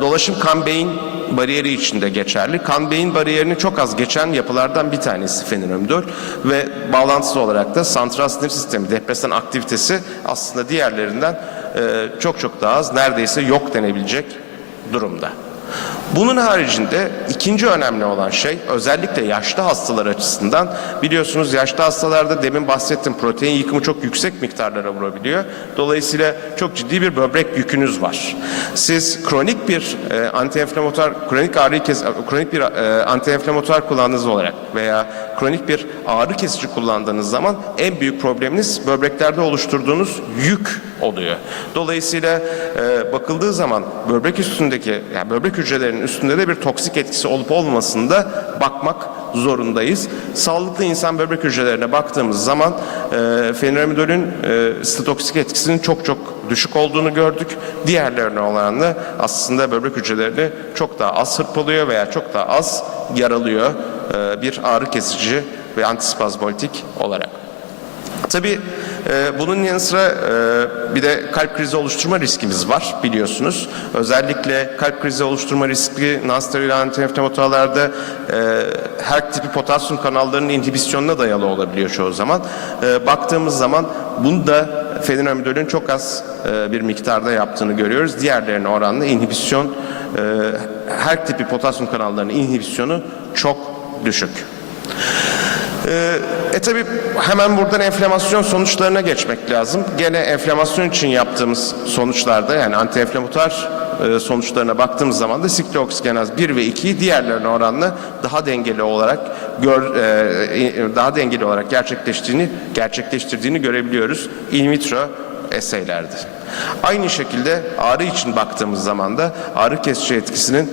Dolaşım kan-beyin bariyeri içinde geçerli. Kan-beyin bariyerini çok az geçen yapılardan bir tanesi fenomenidol ve bağlantısı olarak da santral sinir sistemi depresan aktivitesi aslında diğerlerinden çok daha az, neredeyse yok denebilecek durumda. Bunun haricinde ikinci önemli olan şey, özellikle yaşlı hastalar açısından, biliyorsunuz yaşlı hastalarda demin bahsettim, protein yıkımı çok yüksek miktarlara vurabiliyor. Dolayısıyla çok ciddi bir böbrek yükünüz var. Siz kronik bir antiinflamatuar, kronik bir antiinflamatuar kullandığınız olarak veya kronik bir ağrı kesici kullandığınız zaman en büyük probleminiz böbreklerde oluşturduğunuz yük oluyor. Dolayısıyla bakıldığı zaman böbrek üstündeki, yani böbrek hücrelerinin üstünde de bir toksik etkisi olup olmamasını da bakmak zorundayız. Sağlıklı insan böbrek hücrelerine baktığımız zaman fenomenidolün sitotoksik etkisinin çok düşük olduğunu gördük. Diğerlerine oranla aslında böbrek hücrelerini çok daha az hırpalıyor veya çok daha az yaralıyor bir ağrı kesici ve antispazmolitik olarak. Tabii bunun yanı sıra bir de kalp krizi oluşturma riskimiz var biliyorsunuz. Özellikle kalp krizi oluşturma riski nonsteroidal antiinflamatuarlarda her tipi potasyum kanallarının inhibisyonuna dayalı olabiliyor çoğu zaman. Baktığımız zaman bunu da fenomenidolün çok az bir miktarda yaptığını görüyoruz. Diğerlerine oranla inhibisyon, her tipi potasyum kanallarının inhibisyonu çok düşük. Tabii hemen buradan enflamasyon sonuçlarına geçmek lazım. Gene enflamasyon için yaptığımız sonuçlarda, yani antiinflamatuar sonuçlarına baktığımız zaman da siklooksingenaz 1 ve 2'yi diğerlerine oranla daha dengeli olarak gerçekleştirdiğini görebiliyoruz in vitro eseylerde. Aynı şekilde ağrı için baktığımız zaman da ağrı kesici etkisinin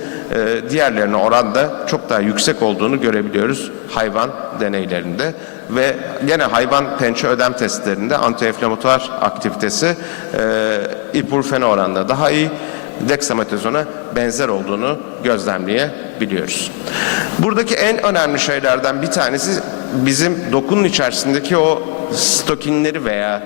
diğerlerine oranla çok daha yüksek olduğunu görebiliyoruz hayvan deneylerinde ve gene hayvan pençe ödem testlerinde antiinflamatuar aktivitesi ibuprofene oranla daha iyi, deksametazona benzer olduğunu gözlemleyebiliyoruz. Buradaki en önemli şeylerden bir tanesi bizim dokunun içerisindeki o stokinleri veya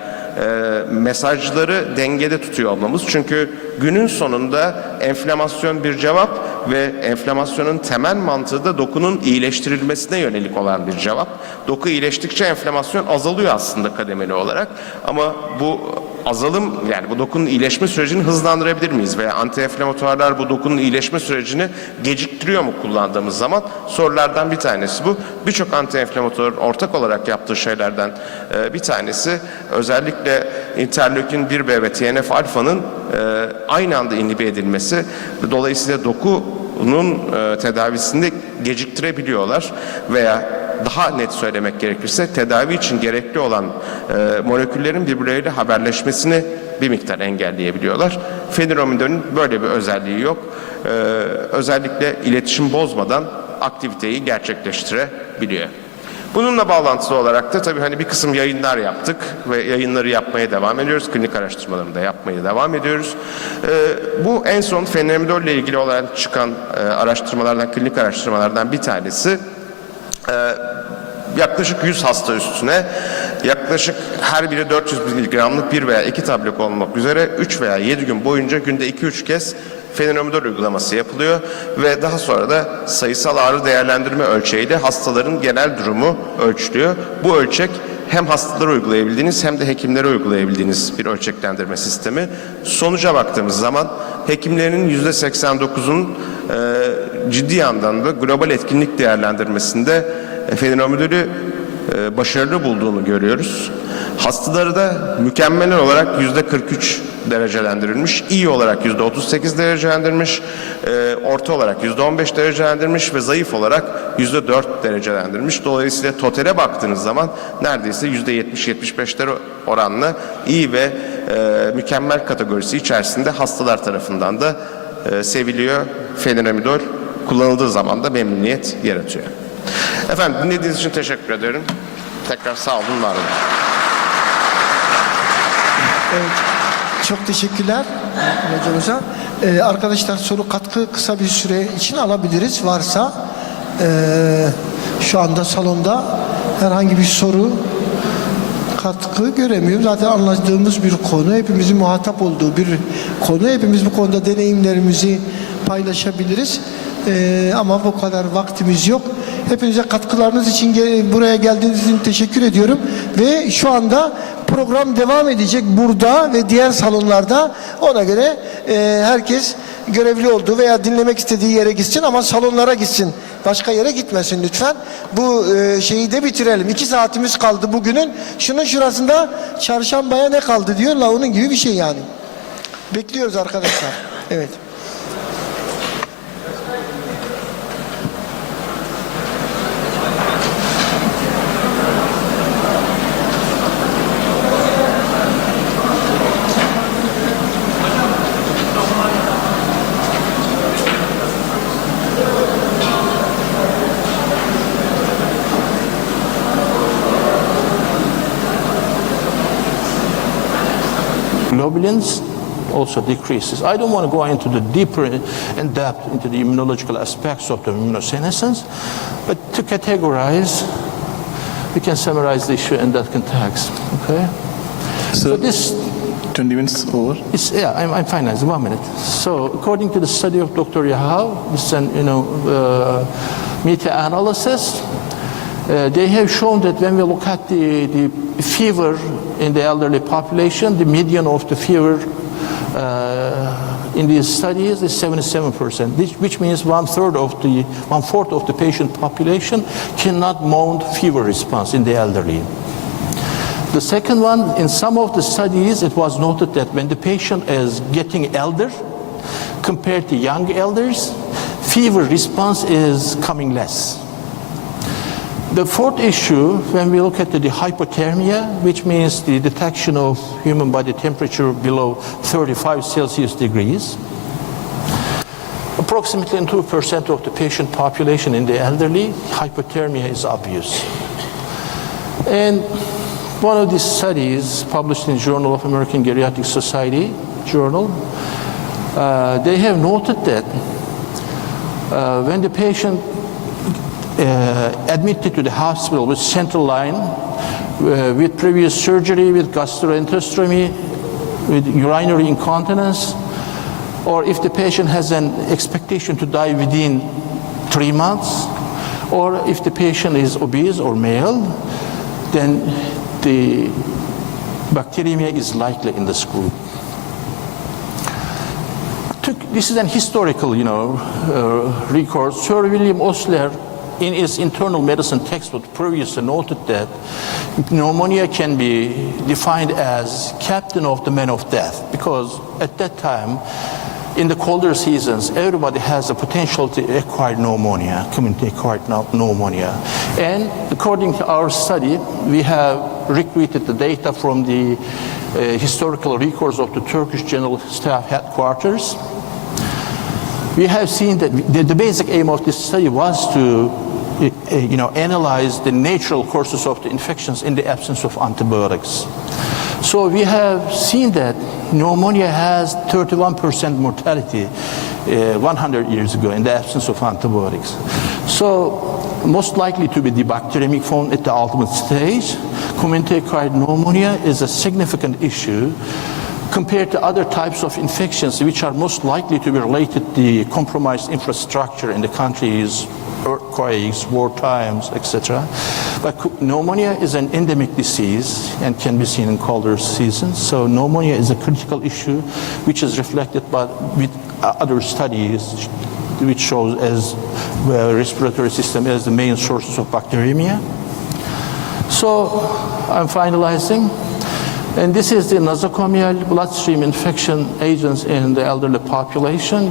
mesajları dengede tutuyor olmamız. Çünkü günün sonunda enflamasyon bir cevap ve enflamasyonun temel mantığı da dokunun iyileştirilmesine yönelik olan bir cevap. Doku iyileştikçe enflamasyon azalıyor aslında kademeli olarak. Ama bu azalım, yani bu dokunun iyileşme sürecini hızlandırabilir miyiz? Veya antiinflamatuarlar bu dokunun iyileşme sürecini geciktiriyor mu kullandığımız zaman? Sorulardan bir tanesi bu. Birçok antiinflamatuarın ortak olarak yaptığı şeylerden bir tanesi özellikle interleukin 1B ve TNF alfanın aynı anda inhibe edilmesi. Dolayısıyla dokunun tedavisinde geciktirebiliyorlar veya daha net söylemek gerekirse tedavi için gerekli olan moleküllerin birbirleriyle haberleşmesini bir miktar engelleyebiliyorlar. Fenomenidolün böyle bir özelliği yok. Özellikle iletişim bozmadan aktiviteyi gerçekleştirebiliyor. Bununla bağlantılı olarak da tabii hani bir kısım yayınlar yaptık ve yayınları yapmaya devam ediyoruz. Klinik araştırmalarını da yapmaya devam ediyoruz. Bu en son fenomenidol ile ilgili olarak çıkan araştırmalardan, klinik araştırmalardan bir tanesi. Yaklaşık 100 hasta üstüne yaklaşık her biri 400 mg'lık 1 veya 2 tablet olmak üzere 3 veya 7 gün boyunca günde 2-3 kez fenomenidol uygulaması yapılıyor ve daha sonra da sayısal ağrı değerlendirme ölçeğiyle hastaların genel durumu ölçülüyor. Bu ölçek hem hastalara uygulayabildiğiniz hem de hekimlere uygulayabildiğiniz bir ölçeklendirme sistemi. Sonuca baktığımız zaman hekimlerin %89'un ciddi yandan da global etkinlik değerlendirmesinde fenomenidolü başarılı bulduğunu görüyoruz. Hastaları da mükemmel olarak %43 derecelendirilmiş, iyi olarak %38 derecelendirilmiş, orta olarak %15 derecelendirilmiş ve zayıf olarak %4 derecelendirilmiş. Dolayısıyla totale baktığınız zaman neredeyse %70-75'lere oranla iyi ve mükemmel kategorisi içerisinde hastalar tarafından da seviliyor. Fenomenidol kullanıldığı zaman da memnuniyet yaratıyor. Efendim dinlediğiniz için teşekkür ederim. Tekrar sağ olun, var olun. Evet, çok teşekkürler hocamıza. Arkadaşlar soru katkı kısa bir süre için alabiliriz. Varsa şu anda salonda herhangi bir soru katkı göremiyorum. Zaten anladığımız bir konu, hepimizin muhatap olduğu bir konu. Hepimiz bu konuda deneyimlerimizi paylaşabiliriz. Ama bu kadar vaktimiz yok. Hepinize katkılarınız için buraya geldiğiniz için teşekkür ediyorum. Ve şu anda program devam edecek burada ve diğer salonlarda. Ona göre herkes görevli olduğu veya dinlemek istediği yere gitsin ama salonlara gitsin. Başka yere gitmesin lütfen. Bu şeyi de bitirelim. 2 saatimiz kaldı bugünün. Şunun şurasında çarşambaya ne kaldı diyorlar. Onun gibi bir şey yani. Bekliyoruz arkadaşlar. Evet. Globulins also decreases. I don't want to go into the deeper in depth into the immunological aspects of the immunosenescence, but to categorize, we can summarize the issue in that context. Okay. So this 20 minutes over. I'm fine. It's 1 minute. So according to the study of Dr. Yahal, it's an meta-analysis. They have shown that when we look at the fever in the elderly population, the median of the fever in these studies is 77%, which means 1/4 of the patient population cannot mount fever response in the elderly. The second one, in some of the studies, it was noted that when the patient is getting elder, compared to young elders, fever response is coming less. The fourth issue, when we look at the hypothermia, which means the detection of human body temperature below 35 Celsius degrees, approximately in 2% of the patient population in the elderly, hypothermia is obvious. And one of these studies published in Journal of American Geriatric Society journal, they have noted that when the patient admitted to the hospital with central line, with previous surgery, with gastroenterostomy, with urinary incontinence, or if the patient has an expectation to die within 3 months, or if the patient is obese or male, then the bacteremia is likely in this group. This is an historical, record. Sir William Osler, in his internal medicine textbook, previously noted that pneumonia can be defined as captain of the men of death, because at that time, in the colder seasons, everybody has a potential to acquire pneumonia, community-acquired pneumonia. And according to our study, we have recreated the data from the historical records of the Turkish General Staff Headquarters. We have seen that the basic aim of this study was to analyze the natural courses of the infections in the absence of antibiotics. So we have seen that pneumonia has 31% mortality 100 years ago in the absence of antibiotics. So most likely to be the bacteremic form at the ultimate stage, community-acquired pneumonia is a significant issue compared to other types of infections which are most likely to be related to the compromised infrastructure in the countries, earthquakes, war times, etc. But pneumonia is an endemic disease and can be seen in colder seasons. So pneumonia is a critical issue which is reflected with other studies which shows as respiratory system as the main sources of bacteremia. So I'm finalizing. And this is the nosocomial bloodstream infection agents in the elderly population.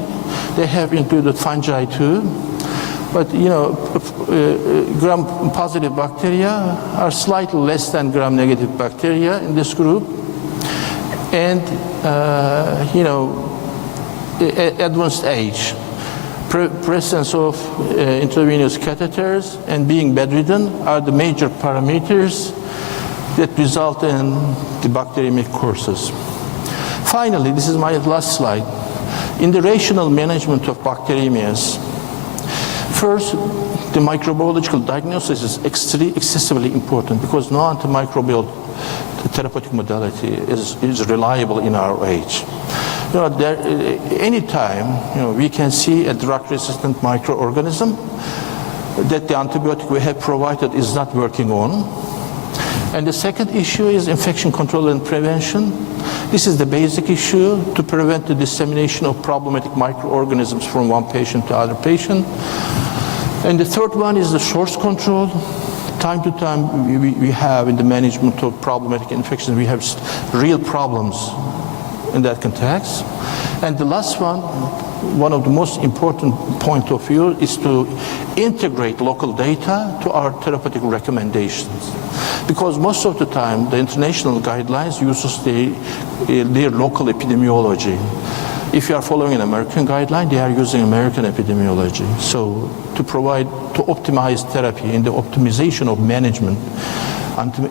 They have included fungi too. But gram-positive bacteria are slightly less than gram-negative bacteria in this group. And, advanced age, presence of intravenous catheters and being bedridden are the major parameters that result in the bacteremic courses. Finally, this is my last slide. In the rational management of bacteremias, first, the microbiological diagnosis is excessively important because no antimicrobial the therapeutic modality is reliable in our age. Anytime we can see a drug-resistant microorganism that the antibiotic we have provided is not working on. And the second issue is infection control and prevention. This is the basic issue to prevent the dissemination of problematic microorganisms from one patient to other patient. And the third one is the source control. Time to time we have in the management of problematic infections, we have real problems in that context. And the last one of the most important point of view is to integrate local data to our therapeutic recommendations. Because most of the time the international guidelines uses their local epidemiology. If you are following an American guideline, they are using American epidemiology. So to optimize therapy and the optimization of management,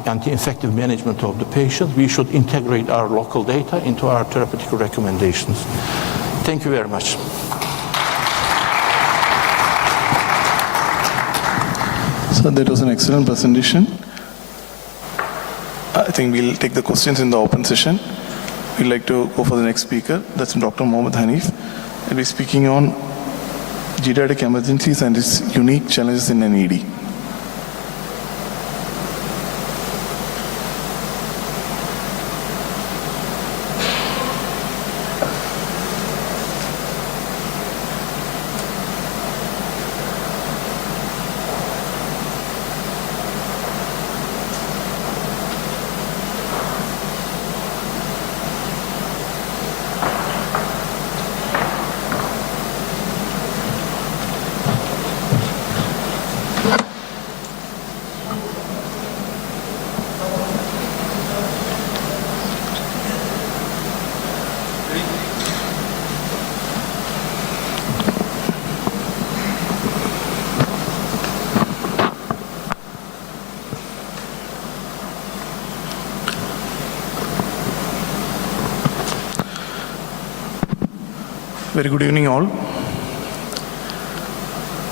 anti-infective management of the patient, we should integrate our local data into our therapeutic recommendations. Thank you very much. So that was an excellent presentation. I think we'll take the questions in the open session. We'd like to go for the next speaker. That's Dr. Mohammed Hanif. He'll be speaking on geriatric emergencies and its unique challenges in an ED. Very good evening all.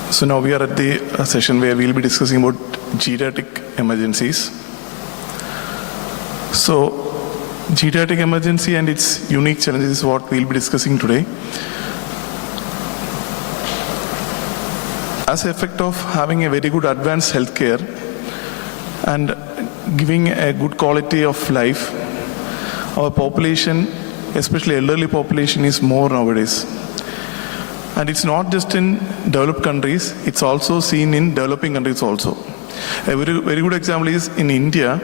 So now we are at the session where we'll be discussing about geriatric emergencies. So geriatric emergency and its unique challenges is what we'll be discussing today. As an effect of having a very good advanced healthcare and giving a good quality of life, our population, especially elderly population, is more nowadays. And it's not just in developed countries, it's also seen in developing countries also. A very good example is in India.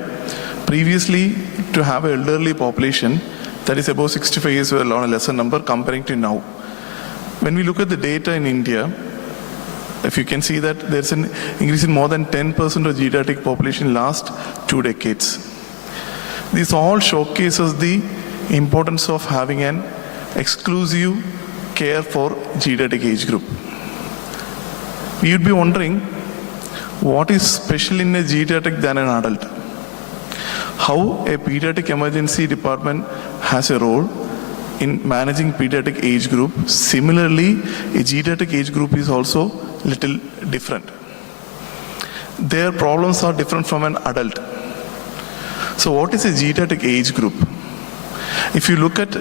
Previously, to have an elderly population that is above 65 years were a lesser number comparing to now. When we look at the data in India, if you can see that there's an increase in more than 10% of geriatric population in last 2 decades. This all showcases the importance of having an exclusive care for geriatric age group. We would be wondering, what is special in a geriatric than an adult? How a pediatric emergency department has a role in managing pediatric age group. Similarly, a geriatric age group is also little different. Their problems are different from an adult. So what is a geriatric age group? If you look at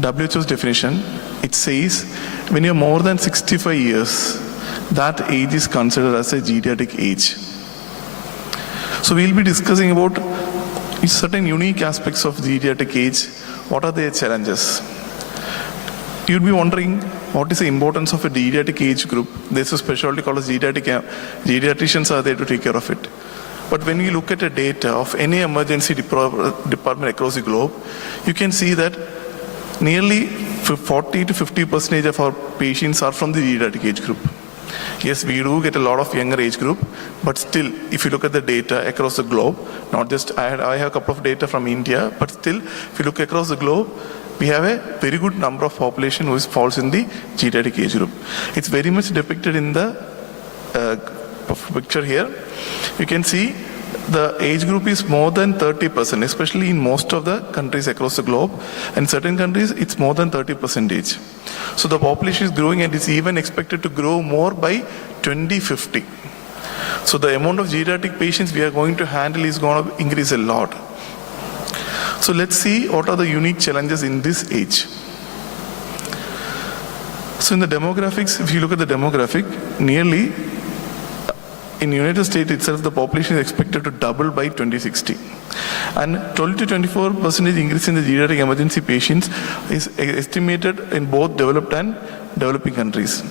WHO's definition, it says when you're more than 65 years, that age is considered as a geriatric age. So we'll be discussing about certain unique aspects of geriatric age. What are their challenges? You'd be wondering, what is the importance of a geriatric age group? There's a specialty called as geriatricians are there to take care of it. But when you look at the data of any emergency department across the globe, you can see that nearly 40 to 50% of our patients are from the geriatric age group. Yes, we do get a lot of younger age group, but still, if you look at the data across the globe, not just, I have a couple of data from India, but still, if you look across the globe, we have a very good number of population who falls in the geriatric age group. It's very much depicted in the picture here. You can see the age group is more than 30%, especially in most of the countries across the globe. In certain countries, it's more than 30%. So the population is growing and it's even expected to grow more by 2050. So the amount of geriatric patients we are going to handle is going to increase a lot. So let's see what are the unique challenges in this age. So in the demographics, if you look at the demographic, nearly in the United States itself, the population is expected to double by 2060. And 12 to 24% increase in the geriatric emergency patients is estimated in both developed and developing countries.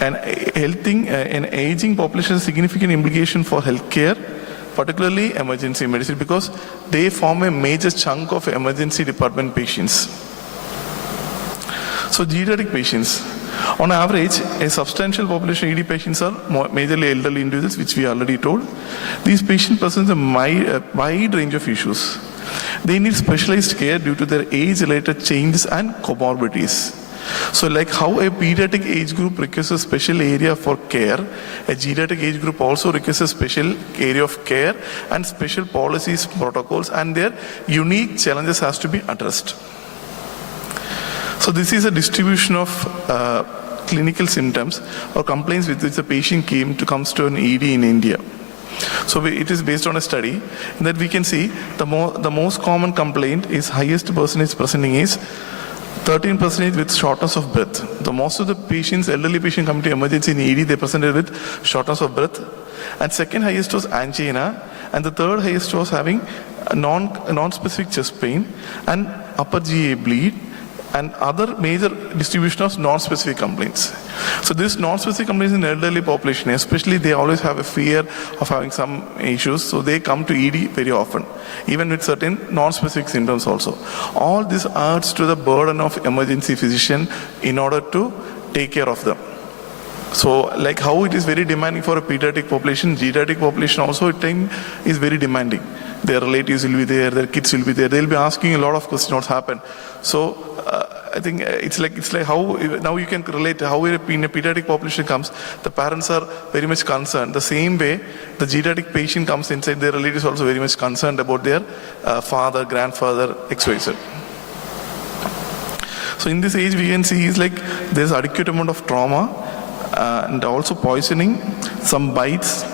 And an aging population has significant implication for healthcare, particularly emergency medicine, because they form a major chunk of emergency department patients. So geriatric patients, on average, a substantial population of ED patients are majorly elderly individuals, which we already told. These patients present a wide range of issues. They need specialized care due to their age-related changes and comorbidities. So like how a pediatric age group requires a special area for care, a geriatric age group also requires a special area of care and special policies, protocols, and their unique challenges has to be addressed. So this is a distribution of clinical symptoms or complaints with which the patient comes to an ED in India. So it is based on a study that we can see the most common complaint is highest percentage presenting is 13% with shortness of breath. The most of the patients, elderly patients come to emergency in ED, they presented with shortness of breath. And second highest was angina. And the third highest was having a non-specific chest pain and upper GA bleed, and other major distribution of non-specific complaints. So this non-specific complaints in the elderly population, especially they always have a fear of having some issues, so they come to ED very often, even with certain non-specific symptoms also. All this adds to the burden of emergency physician in order to take care of them. So like how it is very demanding for a pediatric population, geriatric population also at times is very demanding. Their relatives will be there, their kids will be there. They'll be asking a lot of questions what's happened. So I think it's like how now you can relate how in a pediatric population comes, the parents are very much concerned. The same way the geriatric patient comes inside, their relatives also very much concerned about their father, grandfather, XYZ. So in this age we can see is like there's adequate amount of trauma and also poisoning, some bites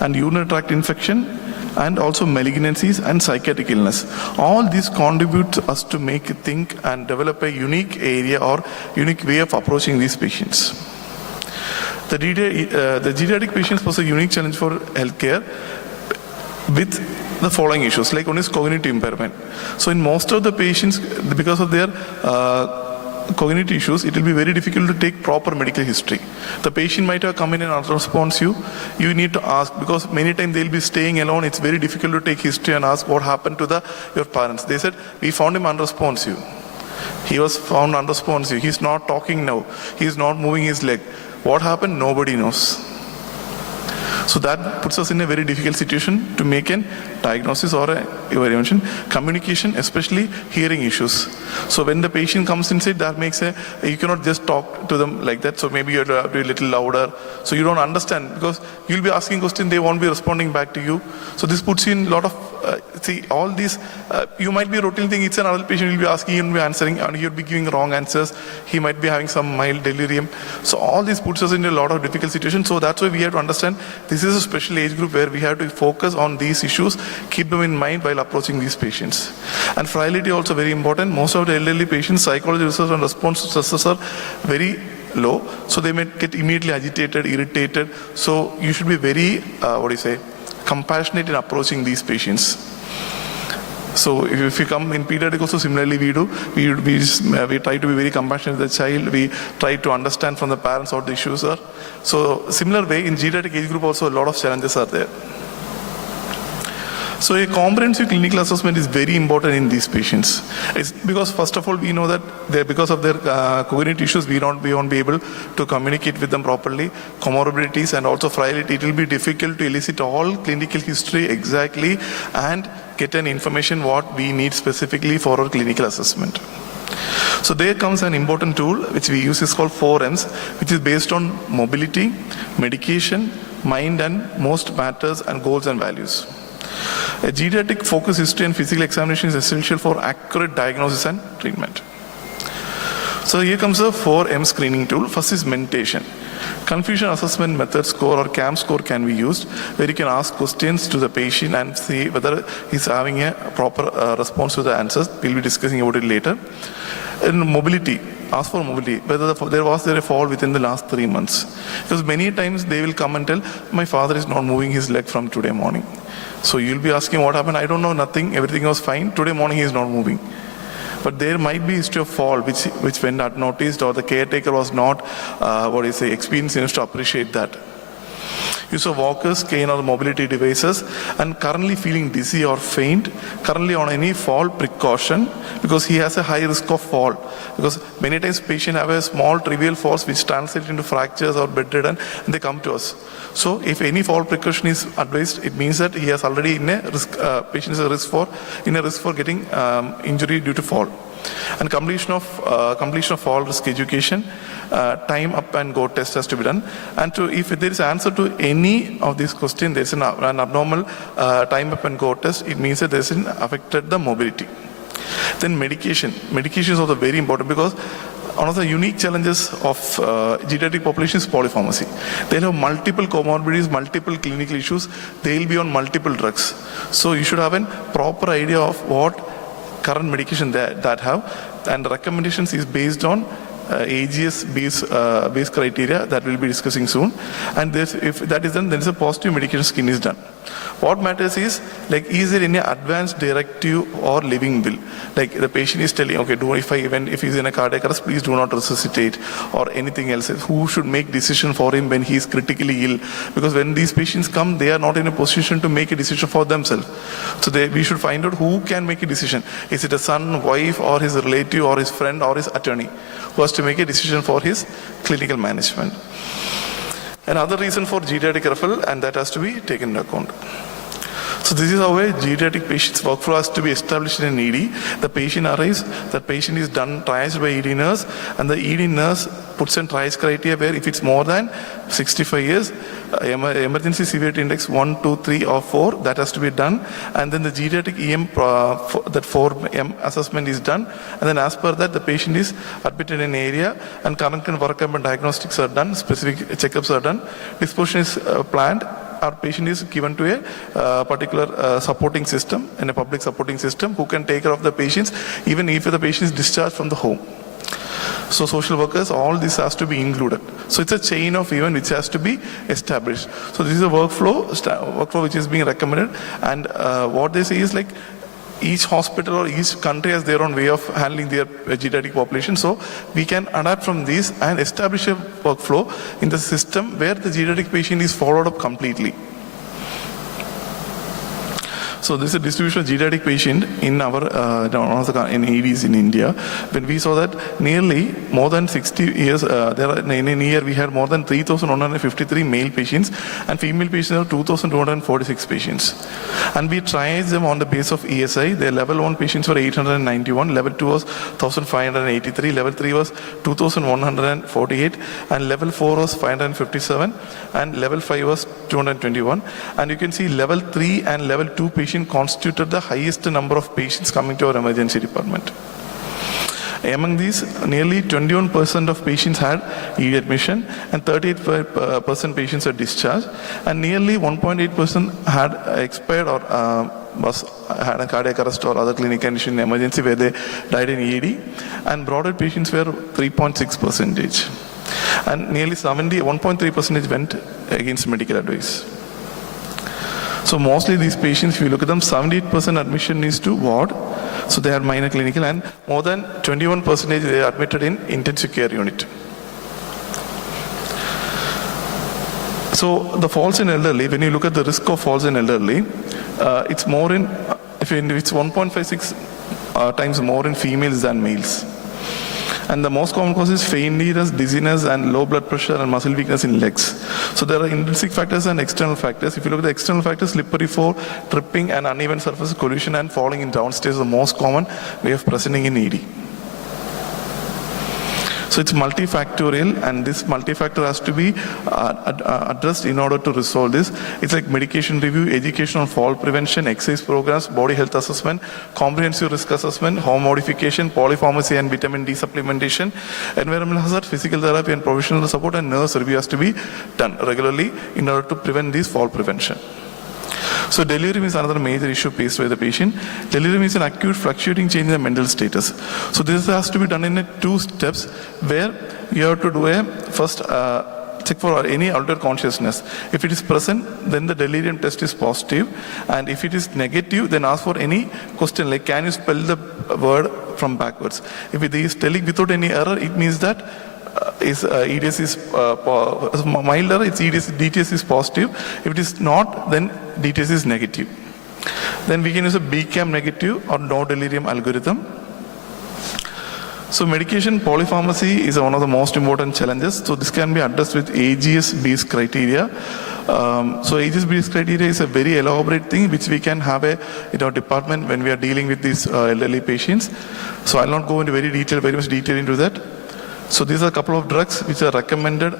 and urinary tract infection, and also malignancies and psychiatric illness. All these contribute to us to think and develop a unique area or unique way of approaching these patients. The geriatric patients pose a unique challenge for healthcare with the following issues. Like one is cognitive impairment. So in most of the patients, because of their cognitive issues, it will be very difficult to take proper medical history. The patient might have come in and unresponsive. You need to ask, because many times they'll be staying alone. It's very difficult to take history and ask what happened to your parents. They said, we found him unresponsive. He was found unresponsive. He's not talking now. He's not moving his leg. What happened? Nobody knows. So that puts us in a very difficult situation to make a diagnosis or evaluation. Communication, especially hearing issues. So when the patient comes inside, that makes you cannot just talk to them like that. So maybe you have to be a little louder. So you don't understand, because you'll be asking questions, they won't be responding back to you. So this puts you in a lot of, all these, you might be a routine thing, it's an adult patient, you'll be asking, you'll be answering, and you'll be giving wrong answers. He might be having some mild delirium. So all this puts us in a lot of difficult situations. So that's why we have to understand this is a special age group where we have to focus on these issues, keep them in mind while approaching these patients. And frailty also very important. Most of the elderly patients, psychology research and response to stresses are very low. So they may get immediately agitated, irritated. So you should be very, compassionate in approaching these patients. So if you come in pediatric also, similarly we do. We try to be very compassionate with the child. We try to understand from the parents what the issues are. So similar way, in geriatric age group also a lot of challenges are there. So a comprehensive clinical assessment is very important in these patients. It's because first of all, we know that because of their cognitive issues, we won't be able to communicate with them properly. Comorbidities and also frailty, it will be difficult to elicit all clinical history exactly and get an information what we need specifically for our clinical assessment. So there comes an important tool which we use, is called 4Ms, which is based on mobility, medication, mind, and most matters and goals and values. A geriatric focus history and physical examination is essential for accurate diagnosis and treatment. So here comes the 4M screening tool. First is mentation. Confusion assessment method score or CAM score can be used, where you can ask questions to the patient and see whether he's having a proper response to the answers. We'll be discussing about it later. In mobility, ask for mobility, whether there was a fall within the last 3 months. Because many times they will come and tell, my father is not moving his leg from today morning. So you'll be asking what happened. I don't know, nothing, everything was fine. Today morning he is not moving. But there might be history of fall which went unnoticed, or the caretaker was not, experienced enough to appreciate that. Use of walkers, cane or mobility devices, and currently feeling dizzy or faint, currently on any fall precaution, because he has a high risk of fall. Because many times patients have a small trivial falls which translate into fractures or bedridden, and they come to us. So if any fall precaution is advised, it means that he has already in a risk, patient is a risk for getting injury due to fall. And completion of fall risk education, time up and go test has to be done. And if there is answer to any of these questions, there is an abnormal time up and go test, it means that there is affected the mobility. Then medication. Medication is also very important, because one of the unique challenges of geriatric population is polypharmacy. They'll have multiple comorbidities, multiple clinical issues. They'll be on multiple drugs. So you should have a proper idea of what current medication that have, and recommendations is based on AGS base criteria that we'll be discussing soon. And if that is done, then a positive medication scheme is done. What matters is, is there any advanced directive or living will? Like the patient is telling, okay, if he's in a cardiac arrest, please do not resuscitate, or anything else. Who should make decision for him when he is critically ill? Because when these patients come, they are not in a position to make a decision for themselves. So we should find out who can make a decision. Is it a son, wife, or his relative, or his friend, or his attorney, who has to make a decision for his clinical management? Another reason for geriatric referral, and that has to be taken into account. So this is how a geriatric patient's workflow has to be established in an ED. The patient arrives, the patient is done triaged by ED nurse, and the ED nurse puts in triage criteria where if it's more than 65 years, emergency severity index 1, 2, 3 or 4, that has to be done. And then the geriatric EM, that 4M assessment is done. And then as per that, the patient is admitted in an area, and current workup and diagnostics are done, specific checkups are done, disposition is planned. Our patient is given to a particular supporting system, in a public supporting system, who can take care of the patients even if the patient is discharged from the home. So social workers, all this has to be included. So it's a chain of event which has to be established. So this is a workflow which is being recommended, and what they say is each hospital or each country has their own way of handling their geriatric population. So we can adapt from this and establish a workflow in the system where the geriatric patient is followed up completely. So this is a distribution of geriatric patient in our in EDs in India. When we saw that nearly more than 60 years, in a year we had more than 3,153 male patients, and female patients are 2,246 patients. And we tried them on the base of ESI. Their level 1 patients were 891, level 2 was 1,583, level 3 was 2,148, and level 4 was 557, and level 5 was 221. And you can see level 3 and level 2 patients constituted the highest number of patients coming to our emergency department. Among these, nearly 21% of patients had ED admission, and 38% patients were discharged, and nearly 1.8% had expired or had a cardiac arrest or other clinical condition in emergency where they died in ED, and broader patients were 3.6%, and nearly 1.3% went against medical advice. So mostly these patients, if you look at them, 78% admission is to ward, so they had minor clinical, and more than 21% they are admitted in intensive care unit. So the falls in elderly, when you look at the risk of falls in elderly, it's more in, it's 1.56 times more in females than males. And the most common cause is faintness, dizziness, and low blood pressure and muscle weakness in legs. So there are intrinsic factors and external factors. If you look at the external factors, slippery fall, tripping, and uneven surface collision and falling in downstairs is the most common way of presenting in ED. So it's multifactorial, and this multifactor has to be addressed in order to resolve this. It's like medication review, education on fall prevention, exercise programs, body health assessment, comprehensive risk assessment, home modification, polypharmacy and vitamin D supplementation, environmental hazard, physical therapy and professional support, and nurse review has to be done regularly in order to prevent this fall prevention. So delirium is another major issue faced by the patient. Delirium is an acute fluctuating change in the mental status. So this has to be done in 2 steps, where you have to do a first check for any altered consciousness. If it is present, then the delirium test is positive, and if it is negative, then ask for any question like, can you spell the word from backwards? If it is telling without any error, it means that EDS is mild error, its DTS is positive. If it is not, then DTS is negative. Then we can use a BCAM negative or no delirium algorithm. So medication polypharmacy is one of the most important challenges. So this can be addressed with AGS-based criteria. So AGS-based criteria is a very elaborate thing which we can have in our department when we are dealing with these elderly patients. So I'll not go into very much detail into that. So these are a couple of drugs which are recommended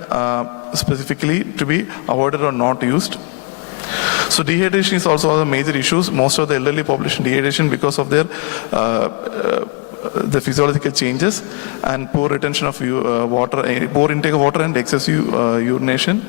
specifically to be avoided or not used. So dehydration is also one of the major issues. Most of the elderly population dehydration because of their the physiological changes and poor retention of water, poor intake of water and excessive urination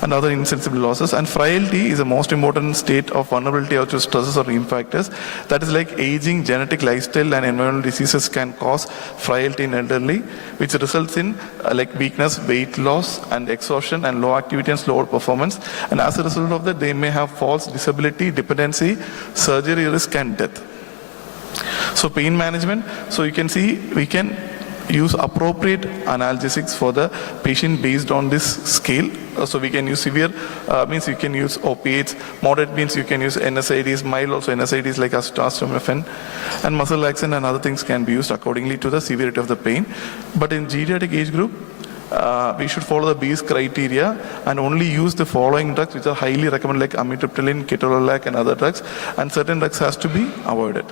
and other insensible losses. And frailty is the most important state of vulnerability to stresses or immune factors. That is like aging, genetic, lifestyle and environmental diseases can cause frailty in elderly, which results in like weakness, weight loss and exhaustion and low activity and slower performance. And as a result of that, they may have false disability, dependency, surgery risk and death. So pain management, so you can see we can use appropriate analgesics for the patient based on this scale. So we can use severe, means you can use opiates, moderate means you can use NSAIDs, mild also NSAIDs like acetaminophen, and muscle relaxant and other things can be used accordingly to the severity of the pain. But in geriatric age group, we should follow the base criteria and only use the following drugs which are highly recommended like amitriptyline, ketorolac and other drugs, and certain drugs has to be avoided.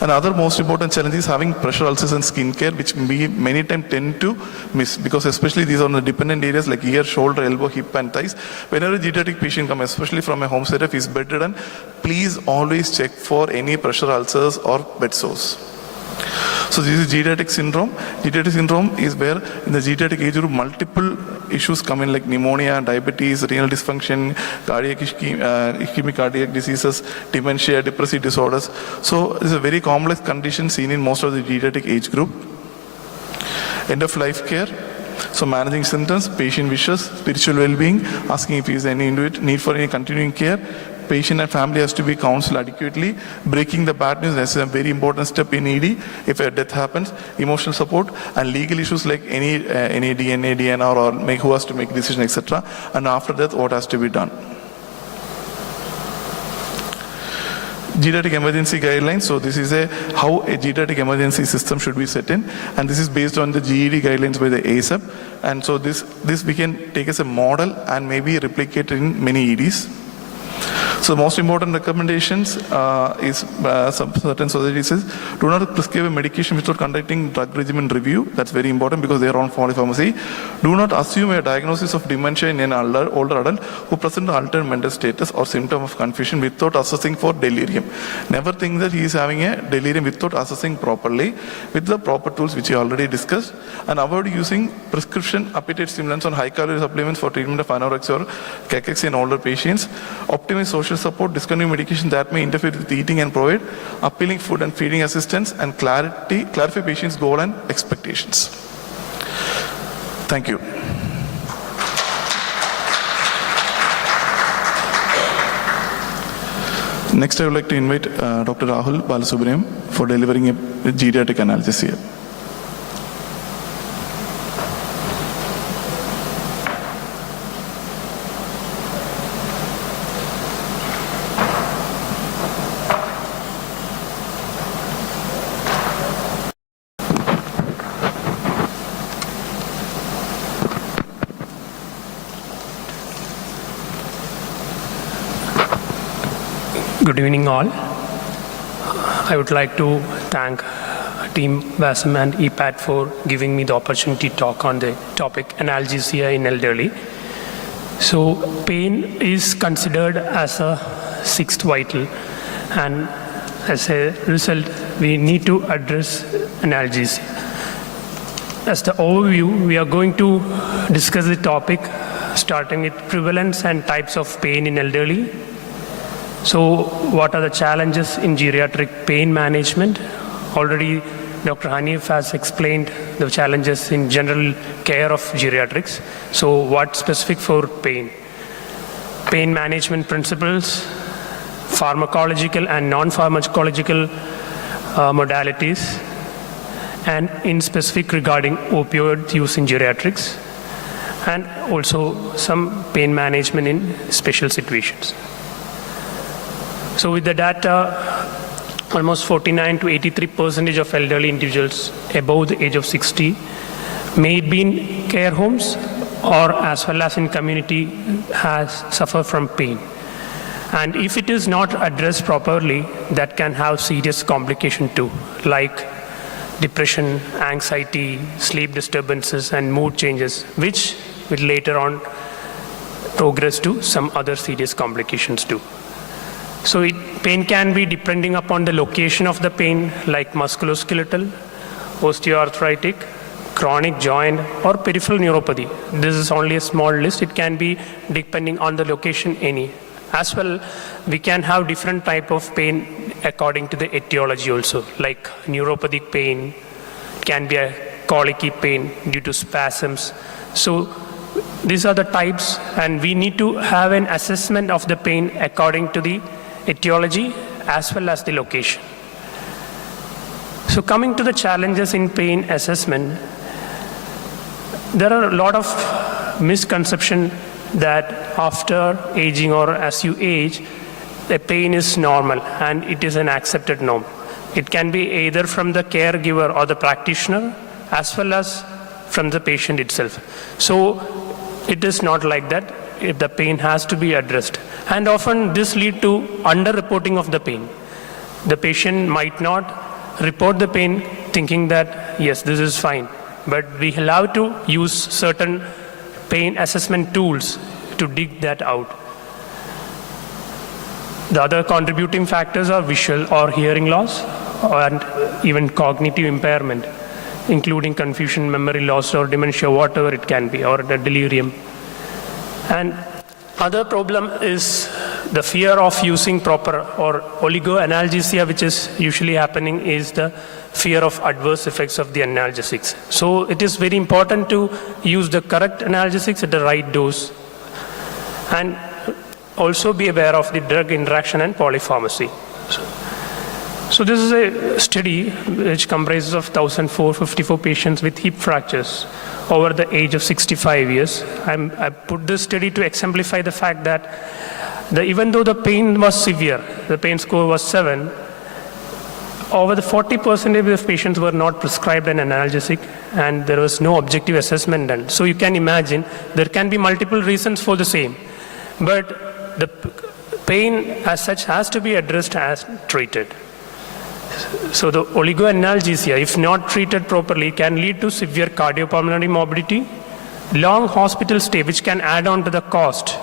Another most important challenge is having pressure ulcers and skin care, which we many times tend to miss because especially these are on the dependent areas like ear, shoulder, elbow, hip and thighs. Whenever a geriatric patient comes, especially from a home setup, is bedridden, please always check for any pressure ulcers or bed sores. So this is geriatric syndrome. Geriatric syndrome is where in the geriatric age group multiple issues come in like pneumonia, diabetes, renal dysfunction, cardiac ischemic cardiac diseases, dementia, depressive disorders. So this is a very complex condition seen in most of the geriatric age group. End of life care. So managing symptoms, patient wishes, spiritual well-being, asking if there is any need for any continuing care. Patient and family has to be counseled adequately. Breaking the bad news is a very important step in ED. If a death happens, emotional support and legal issues like any DNA, DNR or who has to make decision, etc. And after that, what has to be done. Geriatric emergency guidelines. So this is how a geriatric emergency system should be set in, and this is based on the GED guidelines by the ASAP. And so this we can take as a model and maybe replicate in many EDs. So most important recommendations is some certain societies says, do not prescribe a medication without conducting drug regimen review. That's very important because they are on polypharmacy. Do not assume a diagnosis of dementia in an older adult who present altered mental status or symptom of confusion without assessing for delirium. Never think that he is having a delirium without assessing properly with the proper tools which you already discussed, and avoid using prescription appetite stimulants on high-calorie supplements for treatment of anorexia or cachexia in older patients. Optimize social support, discontinue medication that may interfere with eating and provide appealing food and feeding assistance, and clarify patients' goal and expectations. Thank you. Next, I would like to invite Dr. Rahul Balasubramaniam for delivering a geriatric analysis here. Good evening all. I would like to thank Team Vasim and EPAT for giving me the opportunity to talk on the topic analgesia in elderly. So pain is considered as a sixth vital, and as a result, we need to address analgesia. As the overview, we are going to discuss the topic starting with prevalence and types of pain in elderly. So what are the challenges in geriatric pain management? Already Dr. Hanif has explained the challenges in general care of geriatrics. So what specific for pain? Pain management principles, pharmacological and non-pharmacological modalities, and in specific regarding opioid use in geriatrics, and also some pain management in special situations. So with the data, almost 49 to 83% of elderly individuals above the age of 60 may be in care homes or as well as in community has suffered from pain. And if it is not addressed properly, that can have serious complication too, like depression, anxiety, sleep disturbances, and mood changes, which will later on progress to some other serious complications too. So pain can be depending upon the location of the pain, like musculoskeletal, osteoarthritic, chronic joint, or peripheral neuropathy. This is only a small list. It can be depending on the location any. As well, we can have different type of pain according to the etiology also, like neuropathic pain, can be a colicky pain due to spasms. So these are the types, and we need to have an assessment of the pain according to the etiology as well as the location. So coming to the challenges in pain assessment, there are a lot of misconception that after aging or as you age, the pain is normal and it is an accepted norm. It can be either from the caregiver or the practitioner as well as from the patient itself. So it is not like that. The pain has to be addressed. And often this leads to underreporting of the pain. The patient might not report the pain thinking that, yes, this is fine. But we have to use certain pain assessment tools to dig that out. The other contributing factors are visual or hearing loss and even cognitive impairment, including confusion, memory loss, or dementia, whatever it can be, or the delirium. And other problem is the fear of using proper or oligoanalgesia, which is usually happening, is the fear of adverse effects of the analgesics. So it is very important to use the correct analgesics at the right dose, and also be aware of the drug interaction and polypharmacy. So this is a study which comprises of 1,454 patients with hip fractures over the age of 65 years. I put this study to exemplify the fact that even though the pain was severe, the pain score was 7, over the 40% of the patients were not prescribed an analgesic, and there was no objective assessment done. So you can imagine there can be multiple reasons for the same, but the pain as such has to be addressed as treated. So the oligoanalgesia, if not treated properly, can lead to severe cardiopulmonary morbidity, long hospital stay, which can add on to the cost,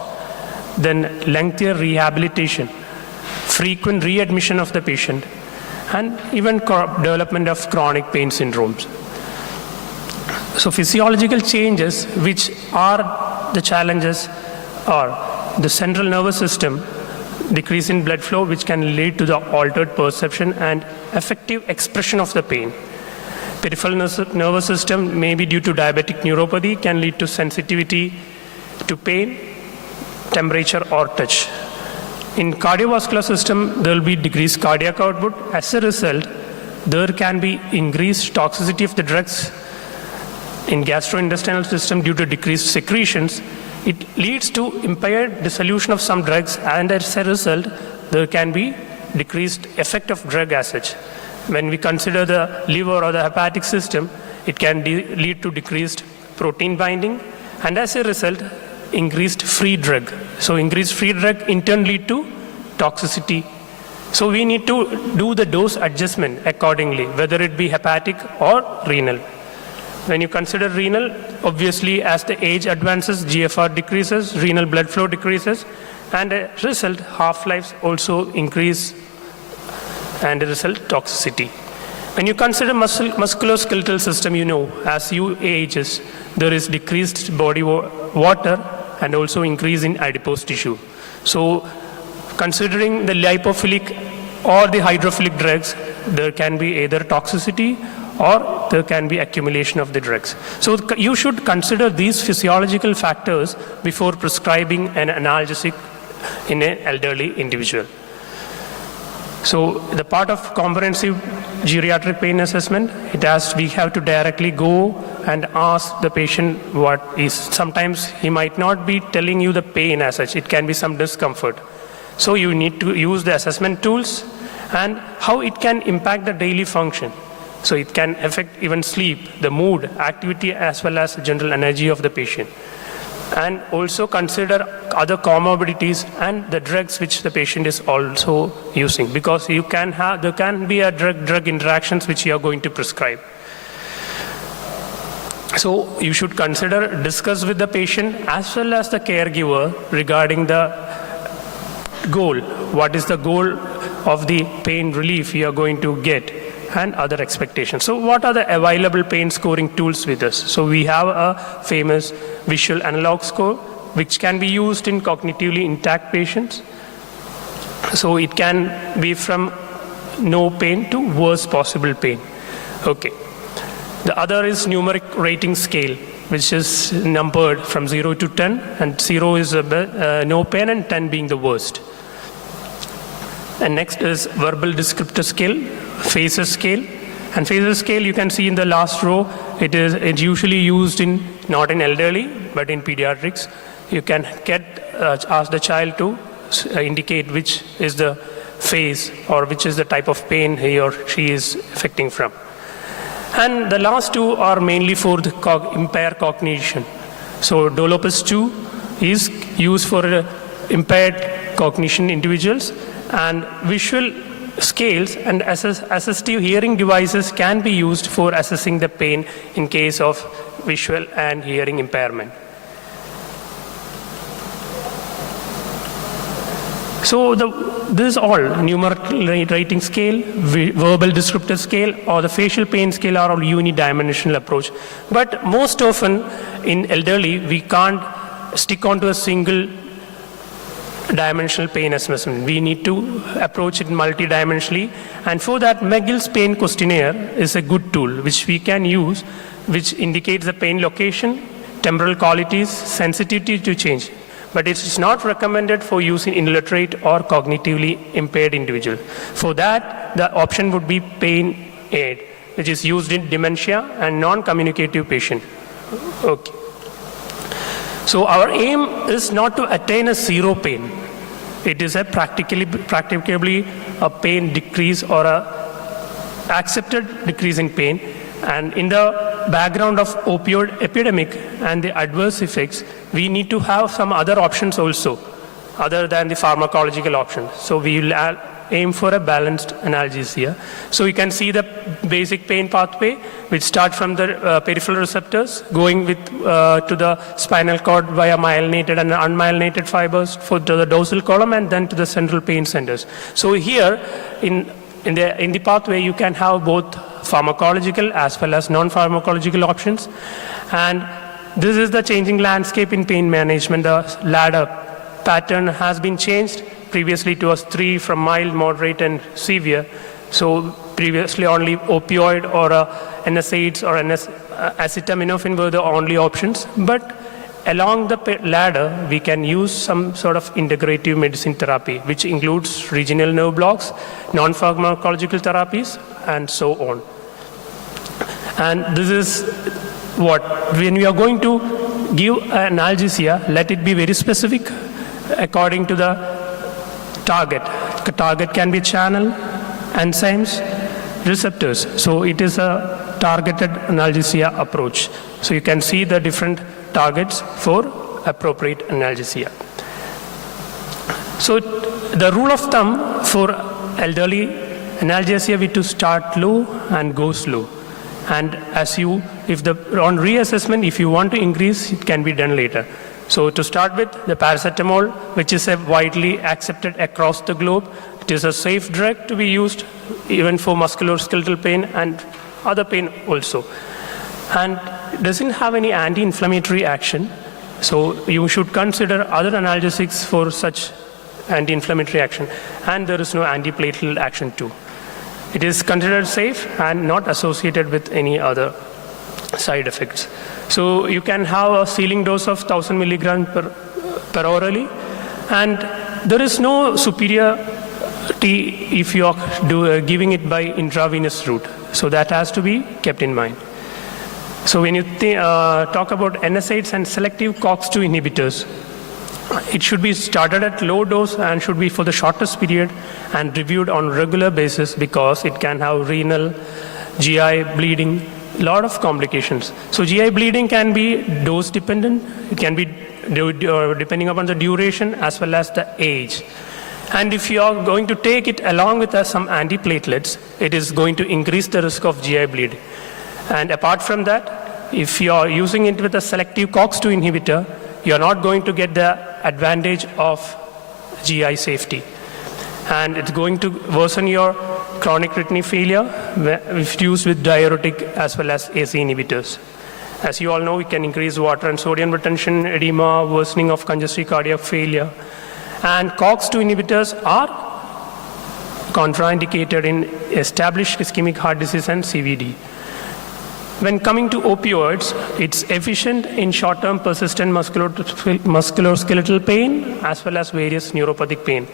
then lengthier rehabilitation, frequent readmission of the patient, and even development of chronic pain syndromes. So physiological changes, which are the challenges, are the central nervous system, decrease in blood flow, which can lead to the altered perception and effective expression of the pain. Peripheral nervous system, maybe due to diabetic neuropathy, can lead to sensitivity to pain, temperature, or touch. In cardiovascular system, there will be decreased cardiac output. As a result, there can be increased toxicity of the drugs. In gastrointestinal system, due to decreased secretions, it leads to impaired dissolution of some drugs, and as a result, there can be decreased effect of drug as such. When we consider the liver or the hepatic system, it can lead to decreased protein binding, and as a result, increased free drug. So increased free drug in turn lead to toxicity So we need to do the dose adjustment accordingly, whether it be hepatic or renal. When you consider renal, obviously as the age advances, GFR decreases, renal blood flow decreases, and as a result, half-lives also increase, and as a result, toxicity. When you consider musculoskeletal system, you know, as you ages, there is decreased body water and also increase in adipose tissue. So considering the lipophilic or the hydrophilic drugs, there can be either toxicity or there can be accumulation of the drugs. So you should consider these physiological factors before prescribing an analgesic in an elderly individual. So the part of comprehensive geriatric pain assessment, we have to directly go and ask the patient what is. Sometimes he might not be telling you the pain as such, it can be some discomfort. So you need to use the assessment tools and how it can impact the daily function. So it can affect even sleep, the mood, activity, as well as general energy of the patient. And also consider other comorbidities and the drugs which the patient is also using, because there can be a drug interactions which you are going to prescribe. So you should discuss with the patient as well as the caregiver regarding the goal. What is the goal of the pain relief you are going to get, and other expectations. So what are the available pain scoring tools with us? So we have a famous visual analog score, which can be used in cognitively intact patients. So it can be from no pain to worst possible pain. Okay. The other is numeric rating scale, which is numbered from 0 to 10, and 0 is no pain and 10 being the worst. And next is verbal descriptor scale, phases scale. And phases scale, you can see in the last row, it's usually used not in elderly, but in pediatrics. You can ask the child to indicate which is the phase or which is the type of pain he or she is affecting from. And the last two are mainly for the impaired cognition. So Dolopus 2 is used for impaired cognition individuals, and visual scales and assistive hearing devices can be used for assessing the pain in case of visual and hearing impairment. So this is all numeric rating scale, verbal descriptor scale, or the facial pain scale are all unidimensional approach. But most often in elderly, we can't stick onto a single dimensional pain assessment. We need to approach it multidimensionally, and for that McGill's pain questionnaire is a good tool which we can use, which indicates the pain location, temporal qualities, sensitivity to change. But it is not recommended for use in illiterate or cognitively impaired individual. For that, the option would be pain aid, which is used in dementia and non-communicative patient. Okay. So our aim is not to attain a zero pain. It is a practically a pain decrease or a accepted decrease in pain. And in the background of opioid epidemic and the adverse effects, we need to have some other options also, other than the pharmacological options. So we will aim for a balanced analgesia. So you can see the basic pain pathway, which starts from the peripheral receptors, going to the spinal cord via myelinated and unmyelinated fibers to the dorsal column, and then to the central pain centers. So here, in the pathway, you can have both pharmacological as well as non-pharmacological options. And this is the changing landscape in pain management. The ladder pattern has been changed. Previously it was 3 from mild, moderate, and severe. So previously only opioid or NSAIDs or acetaminophen were the only options. But along the ladder, we can use some sort of integrative medicine therapy, which includes regional nerve blocks, non-pharmacological therapies, and so on. And this is when we are going to give analgesia, let it be very specific according to the target. The target can be channel, enzymes, receptors. So it is a targeted analgesia approach. So you can see the different targets for appropriate analgesia. So the rule of thumb for elderly, analgesia we to start low and go slow. And on reassessment, if you want to increase, it can be done later. So to start with, the paracetamol, which is widely accepted across the globe, it is a safe drug to be used even for musculoskeletal pain and other pain also. And it doesn't have any anti-inflammatory action. So you should consider other analgesics for such anti-inflammatory action. And there is no antiplatelet action too. It is considered safe and not associated with any other side effects. So you can have a ceiling dose of 1000 milligrams per orally, and there is no superiority if you are giving it by intravenous route. So that has to be kept in mind. So when you talk about NSAIDs and selective COX-2 inhibitors, it should be started at low dose and should be for the shortest period and reviewed on regular basis because it can have renal, GI bleeding, lot of complications. So GI bleeding can be dose dependent. It can be depending upon the duration as well as the age. And if you are going to take it along with some antiplatelets, it is going to increase the risk of GI bleed. And apart from that, if you are using it with a selective COX-2 inhibitor, you are not going to get the advantage of GI safety. And it's going to worsen your chronic kidney failure if used with diuretic as well as AC inhibitors. As you all know, it can increase water and sodium retention, edema, worsening of congestive cardiac failure. And COX-2 inhibitors are contraindicated in established ischemic heart disease and CVD. When coming to opioids, it's efficient in short-term persistent musculoskeletal pain as well as various neuropathic pain.